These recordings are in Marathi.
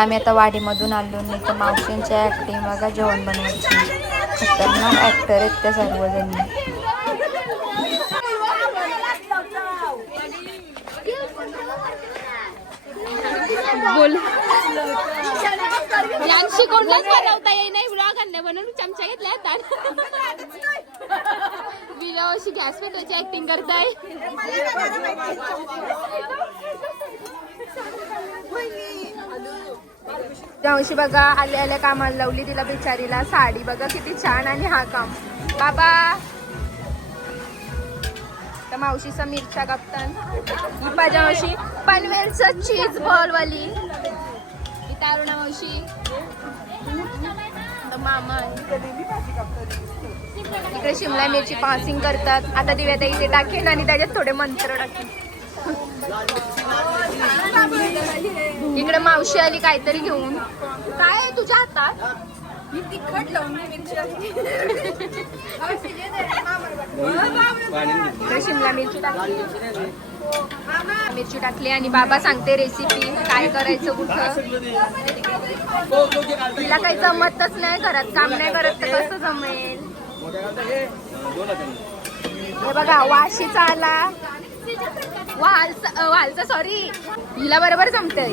आम्ही आता वाडीमधून आलो नाही तर मावशींच्या ॲक्टिंग बघा जेवण बनवायची. खतरनाक ॲक्टर आहेत त्या सर्वजणी. बोल. यांशी कोणलाच बनवता येई नाही. ब्लॉग आणले म्हणून चमचा घेतलाय हातात विनावशी गॅस पेटवायची ऍक्टिंग करताय. मावशी बघा आल्या आल्या कामाला लावली तिला बिचारीला साडी बघा किती छान आणि हा काम. बाबा! तर मावशीचा मिरच्या कापतान. ही माझ्या मावशी पनवेलचं चीज बॉल वाली तारुणा मावशी. मामा इकडे शिमला मिरची पासिंग करतात. आता दिव्यात इथे टाकेन आणि त्याच्यात थोडे मंत्र टाकेन. इकडे मावशी आली काहीतरी घेऊन. काय आहे तुझ्या हातात? इकडे शिमला मिरची टाकली. मिरची टाकली आणि बाबा सांगते रेसिपी काय करायचं कुठं. तिला काही जमतच नाही घरात काम नाही करत तर कसं जमेल? हे बघा वाशीचा आला वालचा सॉरी हिला बरोबर जमतय.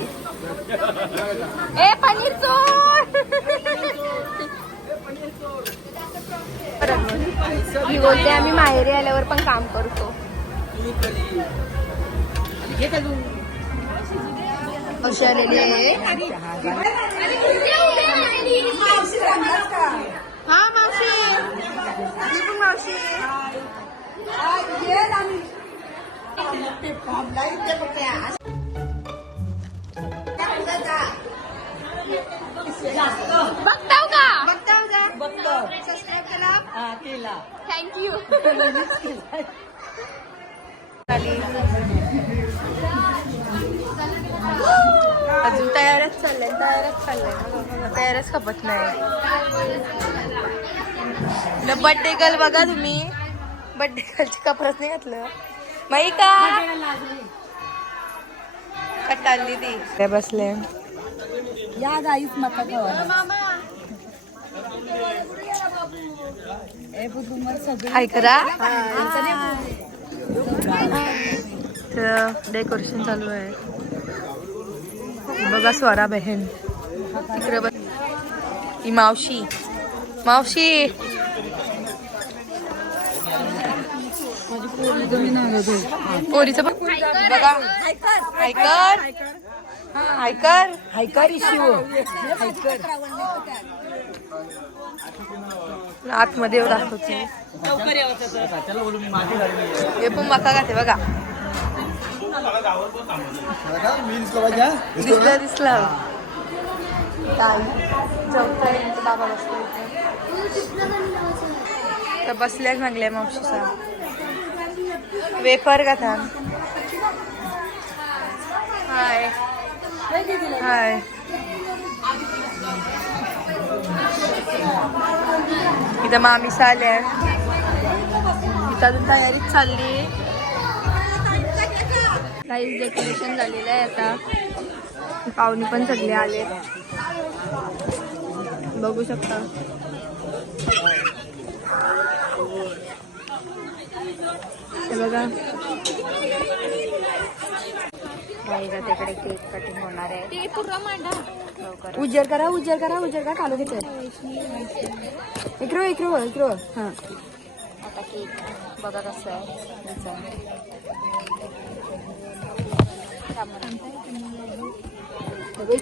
ए पनीर चोर! मी बोलते आम्ही माहेरी आल्यावर पण काम करतो. हा मावशी मावशी. बघताव सबस्क्राईब केला. थँक्यू अजून तयारच चाललंय तयारच चाललंय. तयारच खपत नाही. बड्डे गर्ल बघा तुम्ही. बड्डे गर्लची कपडच नाही घातलं. माही का कटाली ती ते बसले या गाईच मका हाय करा. डेकोरेशन चालू आहे. बघा स्वरा बहीण. इकडे बघ ही मावशी. मावशी! पोरीचं बघा. हायकर. हायकर. हायकर इश्यू हायकर. आतमध्ये एवढा दाखवते हे पण मका घाते बघा. दिसला दिसला. बसल्या चांगल्या मावशीचा. वेफर का थांब हाय. हाय. इथं मामीस आल्या इथं अजून तयारीच चालली. काहीच डेकोरेशन झालेलं आहे आता. पाहुणे पण सगळे आले बघू शकता. हे बघा. तिकडे केक कटिंग होणार आहे. उजेड करा उजेड करा उजेड करा. कालो घेते इकडं इकडं इकडं हा. आता केक बघा कसं आहे.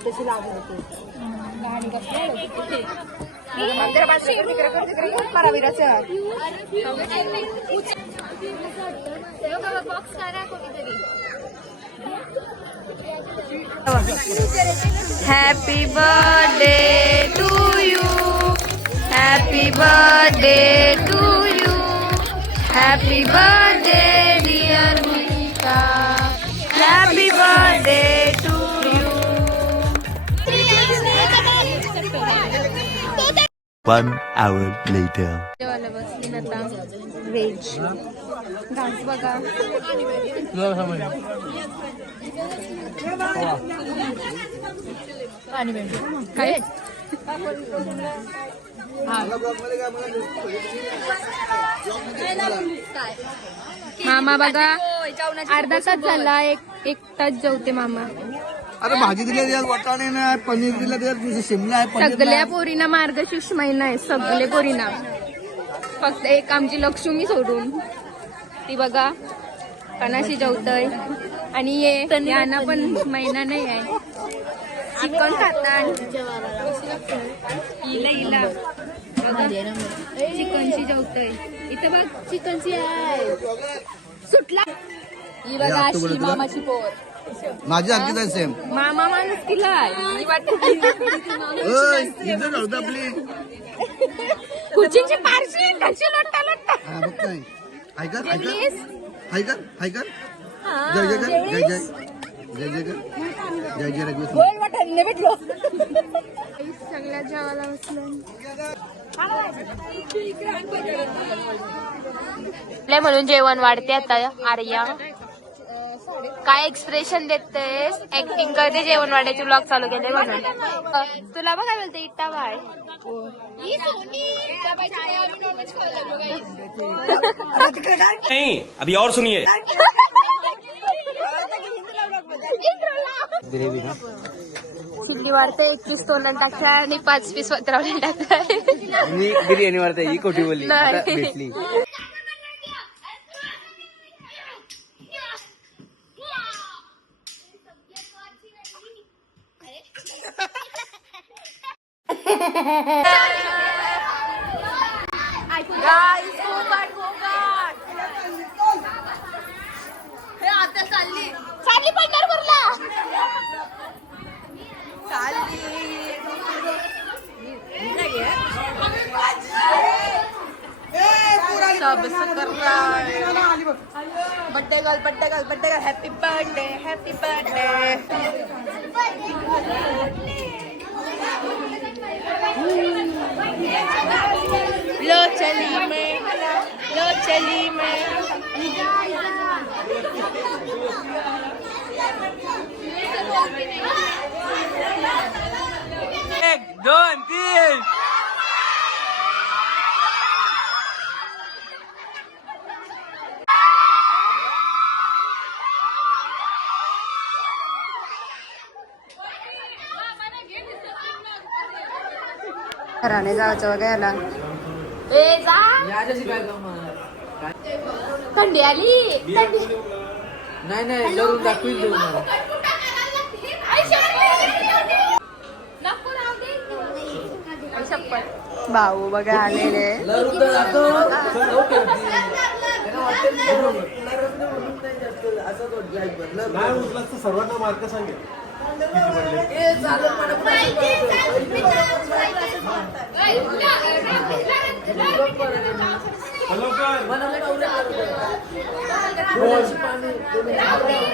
तशी लागत होते बॉक्स करा कोणीतरी happy birthday to you happy birthday to you happy birthday dear Mika happy birthday to you One hour later. जेवायला बसली ना आता व्हेज डान्स बघा. काय मामा बघा अर्धा तास झाला एक एक तास जेवते मामा. अरे भाजी दिल्या त्यात वाटाणे नाही पनीर दिलं त्यात शिमला आहे पनीर सगळ्या पोरीना मार्गशीर्ष महिना आहे सगळे पोरीना. फक्त एक आमची लक्ष्मी सोडून. ती बघा. कणाशी जेवतय. आणि ये यांना पण महिना नाही आहे. चिकन खातात इला इला. बघा. चिकनची जेवतय. इथं बघ. चिकनची आहे. सुटला. ही बघा अशी मामाची पोर. माझी आणखी आहे सेम मामा माणूस होतं आपली? खुर्चीची पारशी. कशी लोटा लोटा हा बघ काय ऐकर ऐकर जेवलीस? ऐकर ऐकर जय जय कर जय जय जय जय कर जय जय रघुवीर सगळ्या जेवायला बसलं म्हणून जेवण वाढते आता आर्या. काय एक्सप्रेशन देतेस? ऍक्टिंग करते जेवण वाढायचे ब्लॉग चालू केले म्हणून. तुला बघा बोलते इट्टा बाळ. नहीं अभी और सुनिए. चिल्ली वाढते एकवीस तोंडात टाकल्या आणि पाच पीस पत्रावले टाकलाय मी बिर्याणी वरती ही खोटी बोलली. भेटली. Birthday girl birthday girl birthday girl happy birthday happy birthday low चली मैं लो चली मैं। एक दोन तीन। घराने जायचं ए जा. थंडी आली. नाही नाही लढून दाखवील तुम्हाला भाऊ बघा आलेले. सर्वांना मार्क सांगेल.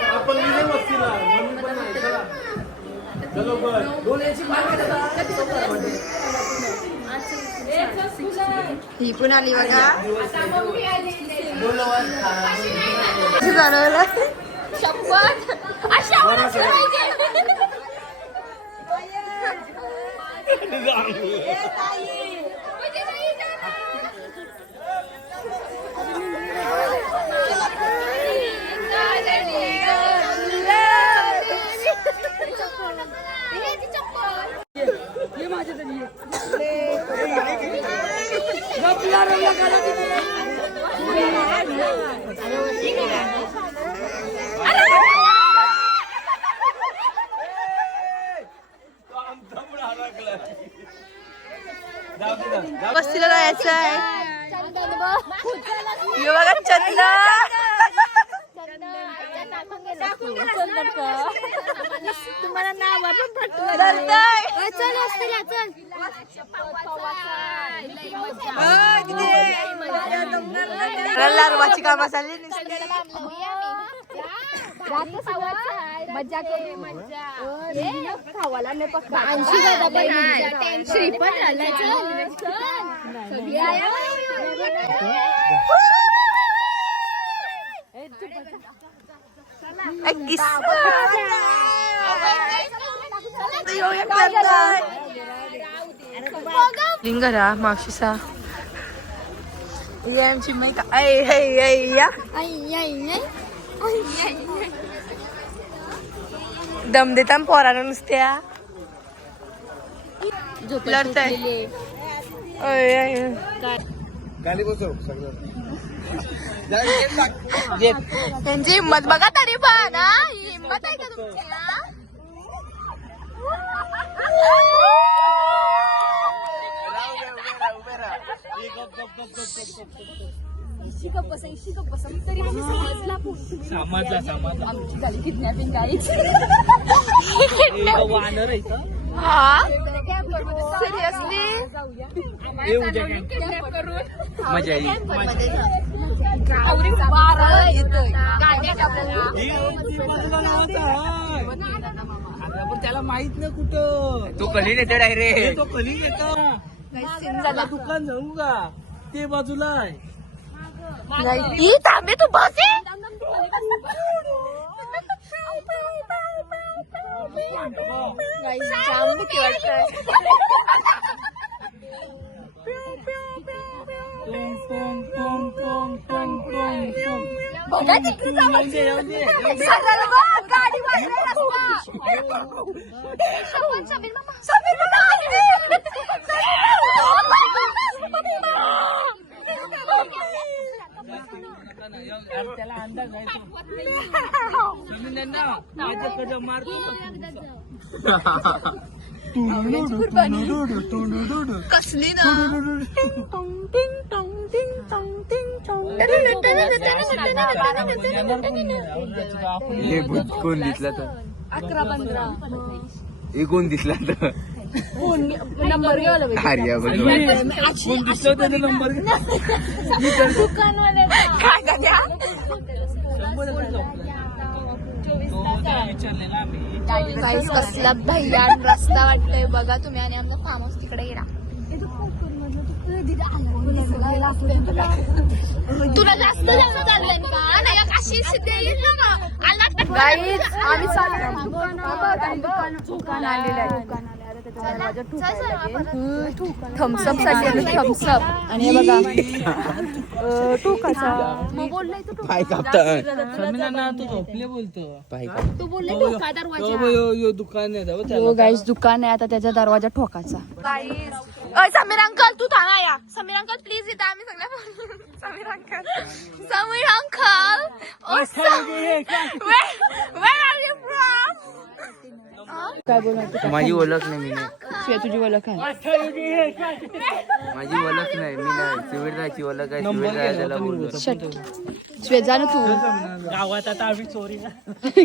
आपण मम्मी पण चला चलो बर ही पण आली बघा झालं शंभर अशा माणसं पाहिजे. वस्तीला जायचं आहे हे बघा चंदा तुम्हाला नाव लारवाची कामा चालली मजा केली मजा खावाला नाही. पक्का श्री पण झालाय सगळी लिंगरा मावशीसा ये आमची मै का ऐ या. दम देता पोराला नुसत्या. लढताय. बसव सगळं. त्यांची हिंमत बघा तरी पण हा? ही हिंमत आहे का तुमची हा? हा? सिरियसली मजा येईल त्याला माहीत नाही कुठं. तो कधी नेते डायरेक्ट. तो कधी येता दुकान जाऊ का? ते बाजूला आहे. थांबे तू बस जाम भीती वाटतंय. टोंग, टोंग, टोंग, टोंग, टोंग, टोंग, टोंग. बघा तिकडे जाऊ. येऊ दे, येऊ दे. सरळ बघ, गाडी वाजवायला रस्ता. समीर मामा, समीर मामा. अरे त्याला अंदाज आहे तो. तुम्ही नाही ना कदम मारतो कसली ना हे भूत कोण दिसला तर अकरा पंधरा हे कोण दिसला तर नंबर घ्यावा कोण दिसलं नंबर काय विचारलेला आम्ही गाईस कसला भैयान रस्ता वाटतोय बघा तुम्ही आणि आमचा फार्म हाऊस तिकडे गेला तुला जास्त जास्त चाललंय का? नाही काशी सिद्धे आम्ही दुकान आलेलं आहे. थम्सअपसाठी आम्ही थम्सअप आणि हे बघा अं, टोकाचा पाय कापता समीना तू झोपले बोलतो. पाय काप तू बोलले धोका दरवाजा यो, यो, यो दुकान आहे जाऊ त्याला हो गाईस दुकान आहे आता त्याचा दरवाजा ठोकाचा समीर अंकल तू थांबा या. समीर अंकल प्लीज इथं आम्ही सगळ्या Sameer uncle. Sameer uncle. where are you from? काय बोलणार माझी ओळख नाही मी. शिवाय तुझी ओळख आहे. माझी ओळख नाही मी नाही. सुविधाची ओळख आहे शिवाय जा ना तू. गावात आता आम्ही चोरीला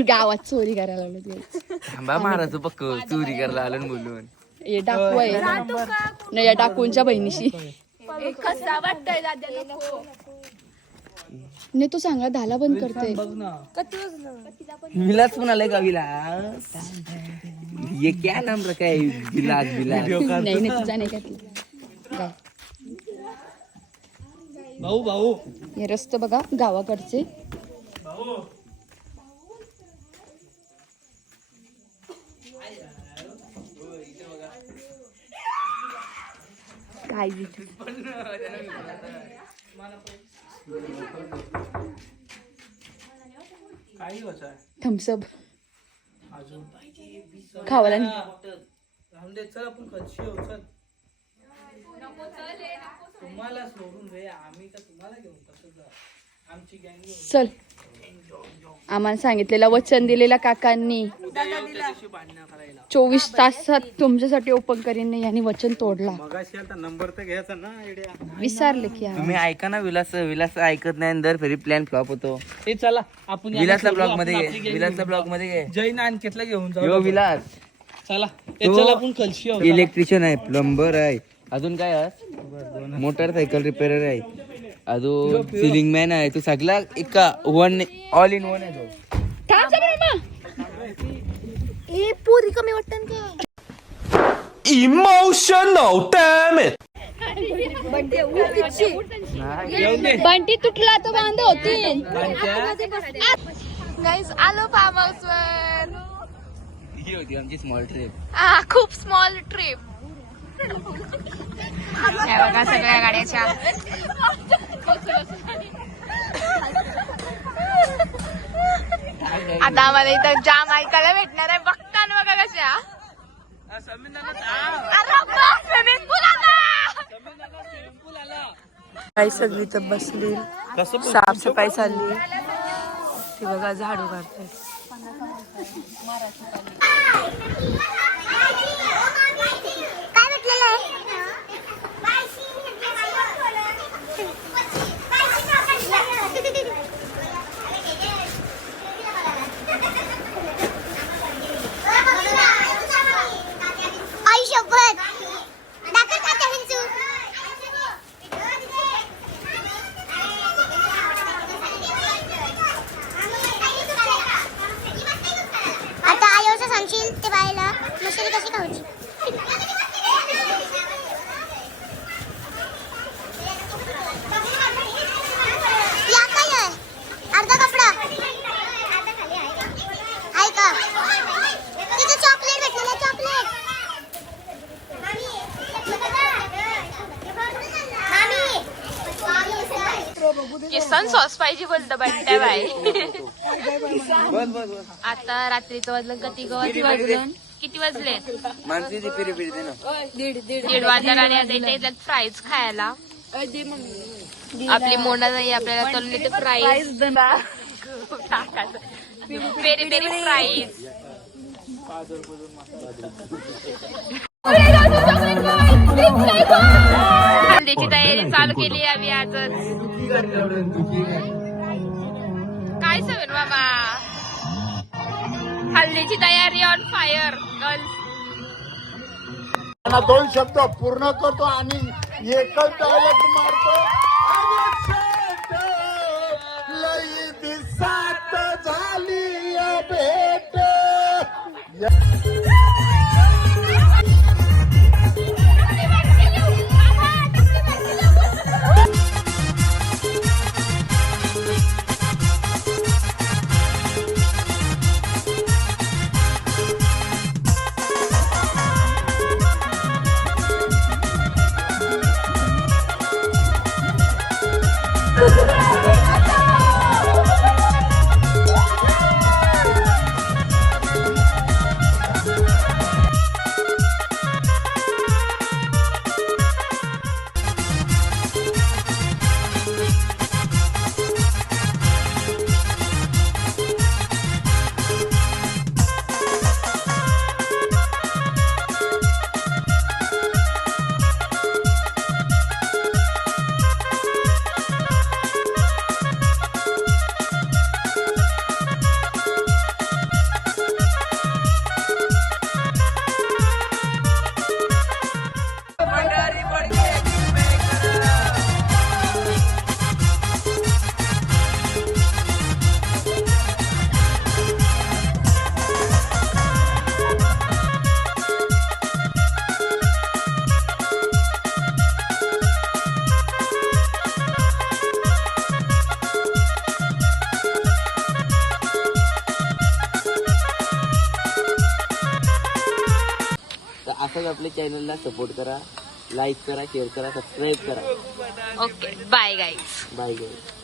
गावात चोरी करायला लागलो ते. थांबा महाराज पक्क चोरी करायला आलं ना बोलून. डाकू आहे. नाही या डाकूंच्या बहिणीशी. कसा वाटतंय दादा नको. नाही तो चांगला धाला बंद ना. विलास पण आलाय का विलास ये क्या नाम रखा है? विलास विलास. नाही नाही तुझा नाही का. भाऊ भाऊ. हे रस्ते बघा गावाकडचे. काय थम्सअप अजून खावाला चल आपण कशी येऊ चल. तुम्हाला सोडून रे आम्ही का तुम्हाला घेऊन कसं जा. आमची गँग चल. आम्हाला सांगितलेलं वचन दिलेल्या काकांनी. चोवीस तासात तुमच्यासाठी ओपन करीन नाही यांनी वचन तोडला. नंबर तर घ्यायचा ना आयडिया विसरले की. तुम्ही ऐका ना विलास विलास ऐकत नाही आणि दर फेरी प्लॅन फ्लॉप होतो. हे चला आपण विलासला ब्लॉग आपण मध्ये आपली घे gang विलासला घेऊन ब्लॉगमध्ये घे. जैन आणकेतला घेऊन यो जाऊ विलास. चला हे चल आपण कलशी. इलेक्ट्रिशियन आहे प्लंबर आहे. अजून काय आहे? मोटरसायकल रिपेअर आहे. अजून सिलिंग मॅन आहे तो सगळा एका वन ऑल इन वन आहे तो थांब. ए पुरी कमी वाटतं का it! बंटी तुटला तर बांध होती गाईज आलो फार्म हाऊस वर ही होती आमची स्मॉल ट्रिप आ, खूप स्मॉल ट्रिप बघा सगळ्या गाड्याच्या. आता आम्हाला इथं जाम ऐकायला भेटणार आहे. बघता ना बघा कशा! काही सगळी तर बसली. साफसफाई चालली. ती बघा झाडू काढते. बोलतं बट्ट्या बाय आता रात्रीचं वाजलं कधी किती वाजलं? किती वाजले? माणसी ती पिरी पिरी दे ना. दीड वाजता आणि आता इथे येतात फ्राईज खायला. आपली मोंडा नाही आपल्याला तळून येते फ्राईज पेरी पेरी फ्राईज तयारी चालू केली आम्ही आजच. काय बाबा हल्लीची तयारी ऑन फायर गर्ल्स दोन शब्द पूर्ण करतो आणि एकच डायलॉग मारतो. लई दिसात झाली या भेट. चॅनलला सपोर्ट करा लाईक करा शेअर करा सबस्क्राईब करा. Okay bye guys bye guys